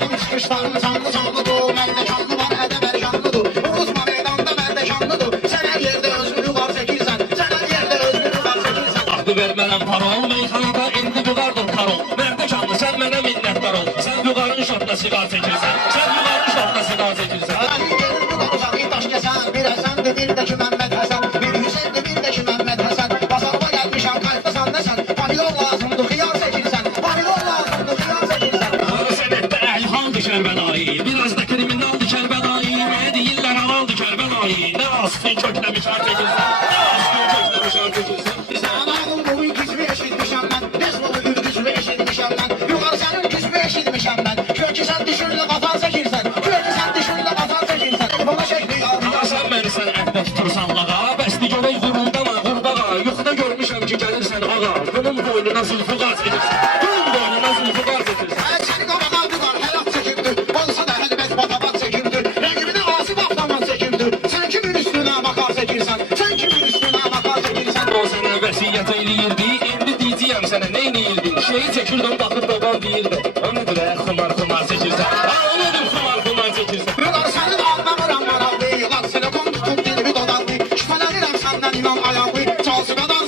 Benim çıkışlarım canlı canlıdır. Məndə canlı var, ədəb ərkanlıdır. Unutma meydanda məndə canlıdır. Sən hər yerdə özünü var çəkirsən. Sən hər yerdə özünü var çəkirsən. Vaxtı vermənəm parol, meyxanada indi bulardır karol. Mərdə canlı, sən mənə minnətdar ol. Sən yuqarın şortla siqar çəkirsən. Sən yuqarın şortla siqar çəkirsən. Mənim yerim bu qarışaq, daş kəsən. Bir Həsəndir, bir də ki Məmməd Həsən. Bir Hüseyndir, bir də ki Məmməd Həsən. Bazarıma gəlmişəm, qayıtdasan nəsən? Pamilon lazımdır, xiyar çəkirsən. Pamilon lazımdır, xiyar çəkirsən. Sənətdə əlhamdır Kərbəlayı. Biraz da kriminaldır Kərbəlayı. Mənə deyirlər halaldır Kərbəlayı. Nə asfin kökləmiş ar çəkirsən. Nə asfin kökləmiş ar çəkirsən. Anamın boyu güclü eşitmişəm mən. Resmolu güclü eşitmişəm mən. Yuxarı sənin güclü eşitmişəm mən. Gör ki sən düşürlə qatan çəkirsən. Gör ki sən düşürlə qatan çəkirsən. Bana şəkli Ama sən məni sən ətdə tutursan lağa. Bəsli görək qurundama qurbağa. Yuxuda görmüşəm ki gəlirsən ağa. Bunun boynuna zülfü qaz edirsən. Bunun boynuna zülfü qaz edirsən. səni qabağa duvar həlak çəkimdir. Olsa da həlbət batabat çəkimdir. Rəqibinə asib avtomat çəkimdir. Sən kimin üstünə bakar çəkirsən. Sən kimin üstünə bakar çəkirsən. O sənə vəsiyyət eləyirdi. İndi deyəcəyəm sənə nə eləyirdin? Şeyi çəkirdim baxıb babam deyirdi. O nədir xumar çəkirsən. Ha o nədir xumar çəkirsən. Yular sənin anlamıram maraqlı. Lak silikon tutub dilimi dodaqlı. Şübhələnirəm səndən inan ayaqlı. Casibədən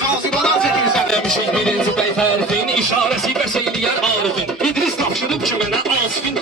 çəkirsən. Demişik birinci bəy fərqin, işarəsi bəs eləyər Arifin. İdris tapşırıb ki mənə Asfin